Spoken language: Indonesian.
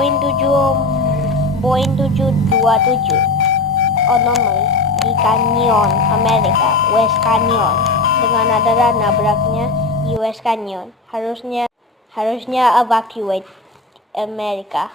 Boeing 727 anomaly di Canyon, Amerika, West Canyon. Dengan adalah nabraknya di West Canyon, harusnya evacuate Amerika.